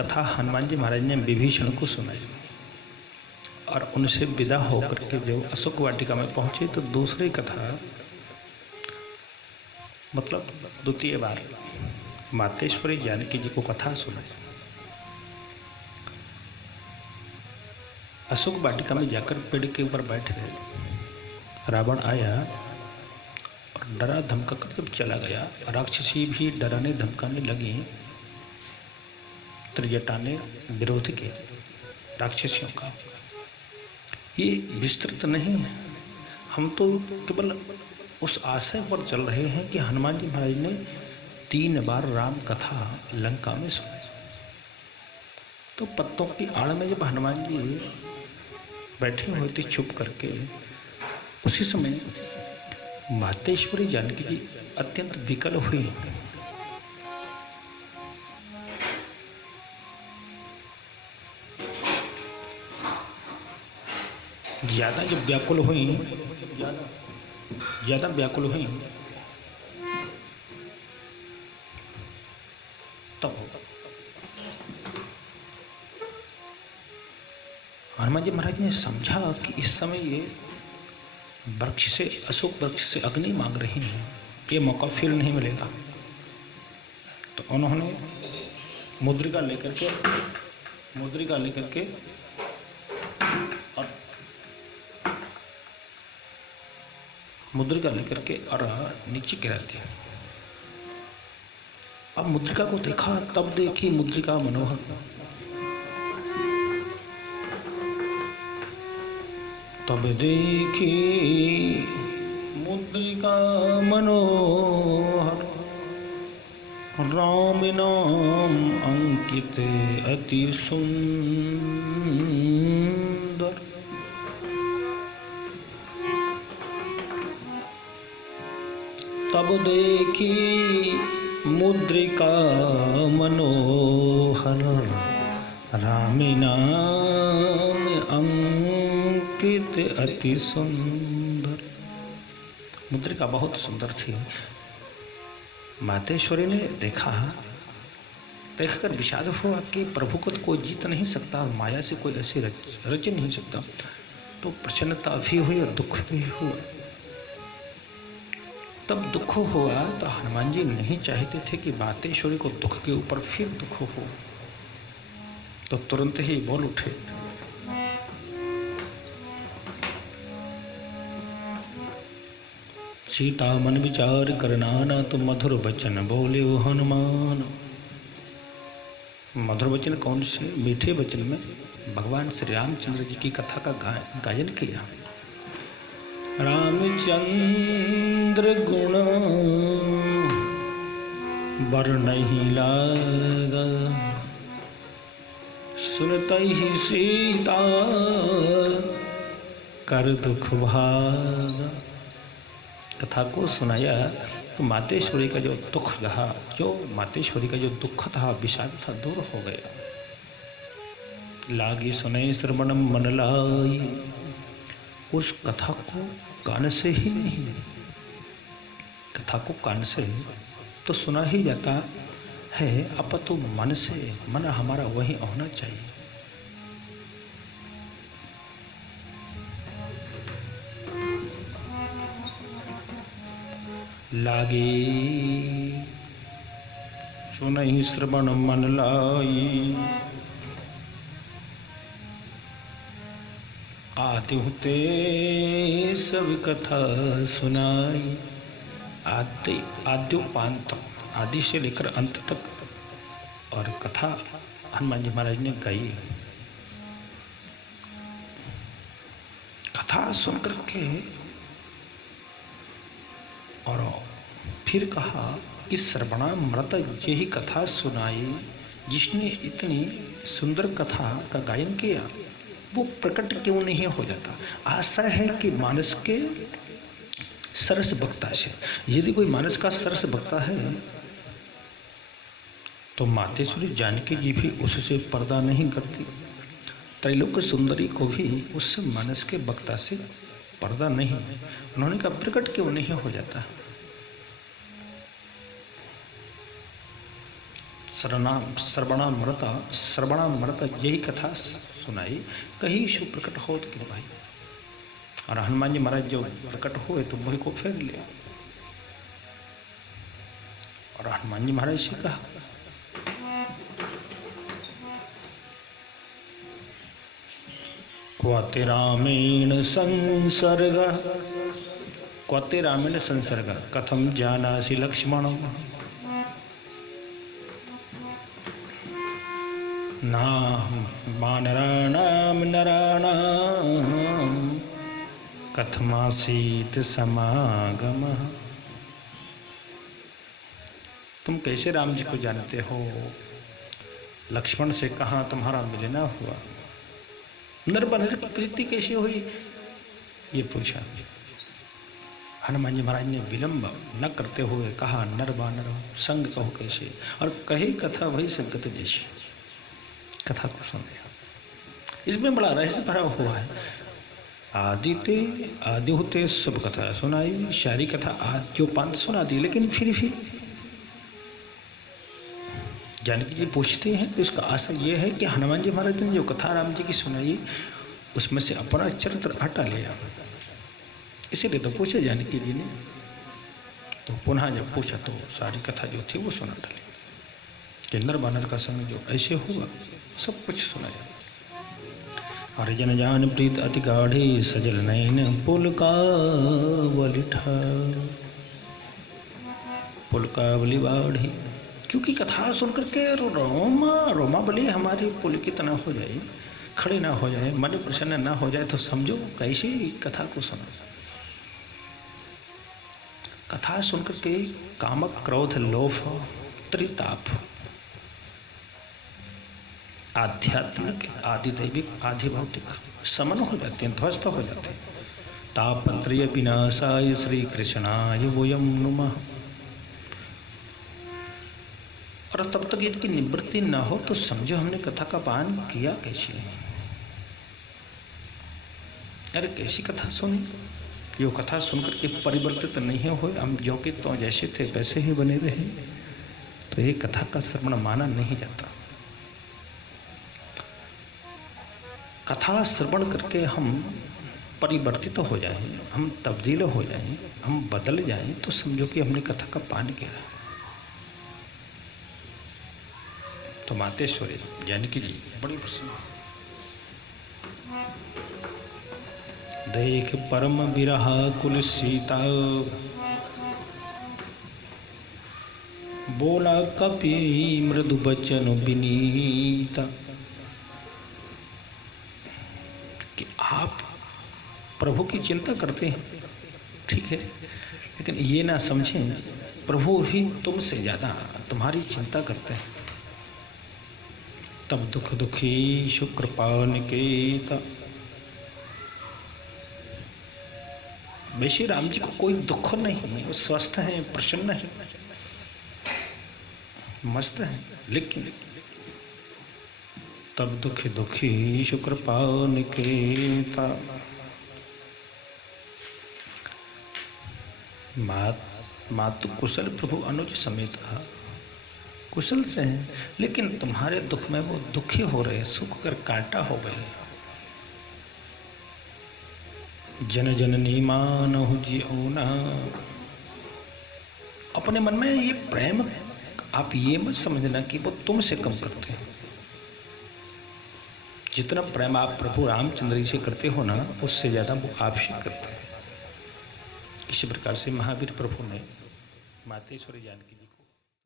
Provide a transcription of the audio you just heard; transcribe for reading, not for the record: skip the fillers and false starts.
कथा हनुमान जी महाराज ने विभीषण को सुनाई और उनसे विदा होकर के जब अशोक वाटिका में पहुंचे तो दूसरी कथा मतलब द्वितीय बार मातेश्वरी जानकी जी को कथा सुनाई। अशोक वाटिका में जाकर पेड़ के ऊपर बैठ गए। रावण आया और डरा धमका कर जब चला गया, राक्षसी भी डराने धमकाने लगी। त्रिजटा ने विरोध किया राक्षसियों का। ये विस्तृत नहीं है, हम तो केवल उस आशय पर चल रहे हैं कि हनुमान जी महाराज ने 3 बार राम कथा लंका में सुनाई। तो पत्तों की आड़ में जब हनुमान जी बैठे हुए थे छुप करके, उसी समय मातेश्वरी जानकी जी अत्यंत विकल हुई। ज्यादा जब व्याकुल हुई, ज्यादा व्याकुल हुई तब हनुमान जी महाराज ने समझा कि इस समय ये वृक्ष से, अशोक वृक्ष से अग्नि मांग रही हैं, ये मौका फिर नहीं मिलेगा। तो उन्होंने मुद्रिका लेकर के और नीचे गिरा दिया। अब मुद्रिका को देखा, तब देखी मुद्रिका मनोहर। तब देखी मुद्रिका मनोहर, राम नाम अंकित अति सुंदर। तब देखी मुद्रिका मनोहर, राम नाम अंकित अति सुंदर। मुद्रिका बहुत सुंदर थी। मातेश्वरी ने देखा, देखकर विषाद हुआ कि प्रभु को तो कोई जीत नहीं सकता, माया से कोई ऐसे रच नहीं सकता। तो प्रसन्नता भी हुई और दुख भी हुआ। तब दुख हुआ तो हनुमान जी नहीं चाहते थे कि मातेश्वरी को दुख के ऊपर फिर दुख हो, तो तुरंत ही बोल उठे, सीता मन विचार करना तो मधुर वचन बोले वो हनुमान। मधुर वचन कौन से? मीठे वचन में भगवान श्री रामचंद्र जी की कथा का गायन किया। रामचंद्र गुण वर्णहि लागा, सुनत ही सीता कर दुख भागा। कथा को सुनाया तो मातेश्वरी का जो दुख रहा, जो मातेश्वरी का जो दुख था, विषाद था, दूर हो गया। लागी सुनई श्रवणम मन लाई। उस कथा को कान से ही नहीं, कथा को कान से तो सुना ही जाता है, अपितु मन से, मन हमारा वही होना चाहिए। लागे सुनहि श्रवण मन लाई, आदि होते सब कथा सुनाई। आद्योपांत, आदि से लेकर अंत तक और कथा हनुमान जी महाराज ने गाई। कथा सुनकर के और फिर कहा कि श्रवणामृत यही कथा सुनाई, जिसने इतनी सुंदर कथा का गायन किया वो प्रकट क्यों नहीं हो जाता। आशा है कि मानस के सरस वक्ता से, यदि कोई मानस का सरस वक्ता है तो मातेश्वरी जानकी जी भी उससे पर्दा नहीं करती। त्रैलोक्य सुंदरी को भी उस मानस के वक्ता से पर्दा नहीं। उन्होंने कहा प्रकट क्यों नहीं हो जाता। श्रवणामृत यही कथा सुनाई, कहीं शिव प्रकट हो तो क्यों भाई। और हनुमान जी महाराज जो प्रकट हुए तो मुझ को फेर लिया। और हनुमान जी महाराज से कहा क्वाते रामेण संसर्ग कथम जानासि लक्ष्मण ना वानराणां नराणां कथमासीत समागमः। तुम कैसे राम जी को जानते हो, लक्ष्मण से कहाँ तुम्हारा मिलना हुआ, नर बनर की प्रीति कैसे हुई, ये पूछा। हनुमान जी महाराज ने विलंब न करते हुए कहा नर बानर संग कहो कैसे, और कही कथा वही संगत जैसी। कथा को सुन लिया, इसमें बड़ा रहस्य भरा हुआ है। आदि होते सब कथा सुनाई, शायरी कथा आद्योपांत सुना दी, लेकिन फिर जानकी जी पूछते हैं तो इसका आशा ये है कि हनुमान जी महाराज ने जो कथा राम जी की सुनाई उसमें से अपना चरित्र हटा लिया, इसीलिए तो पूछे जानकी जी ने। तो पुनः जब पूछा तो सारी कथा जो थी वो सुना डाली कि नर बानर का संग जो ऐसे हुआ सब कुछ सुना जाए। और जन जान प्रीत अति गाढ़ी सजल नयन पुलकावली बाढ़ी। क्योंकि कथा सुन करके रोमावली हमारी पुल की तरह हो जाए, खड़े ना हो जाए, मन प्रसन्न ना हो जाए, तो समझो कैसी कथा को सुना। कथा सुन करके कामक क्रोध लोभ त्रिताप आध्यात्मिक आदि दैविक आदि भौतिक समन हो जाते हैं, ध्वस्त हो जाते हैं। तापत्रय विनाशाय श्री कृष्णाय वयं नुमः। और तब तक इनकी निवृत्ति न हो तो समझो हमने कथा का पान किया कैसे। अरे कैसी कथा सुनी, यो कथा सुनकर के परिवर्तित नहीं हुए, हम जो कि तो जैसे थे वैसे ही बने रहे, तो ये कथा का श्रवण माना नहीं जाता। कथा श्रवण करके हम परिवर्तित हो जाएं, हम तब्दील हो जाएं, हम बदल जाएं, तो समझो कि हमने कथा का पान किया। तो मातेश्वरी जानकी जी बड़ी प्रसन्न, देख परम विरहा कुल सीता, बोला कपि मृदु बचन विनीता। कि आप प्रभु की चिंता करते हैं, ठीक है, लेकिन ये ना समझें प्रभु भी तुमसे ज़्यादा तुम्हारी चिंता करते हैं। तब दुख दुखी शुक्र निकेता। वैसे राम जी को कोई दुख नहीं है, वो स्वस्थ हैं, प्रसन्न हैं, मस्त हैं, लेकिन तब दुखी दुखी शुक्र निकेता। मातु कुशल प्रभु अनुज समेत कुशल से हैं, लेकिन तुम्हारे दुख में वो दुखी हो रहे, सुख कर कांटा हो गए। जन जननी मानहु जियोना। अपने मन में ये प्रेम आप ये मत समझना कि वो तुमसे कम करते हैं। जितना प्रेम आप प्रभु रामचंद्र जी से करते हो ना, उससे ज्यादा वो आपसे करते हैं। इसी प्रकार से महावीर प्रभु ने मातेश्वरी जानकी जी को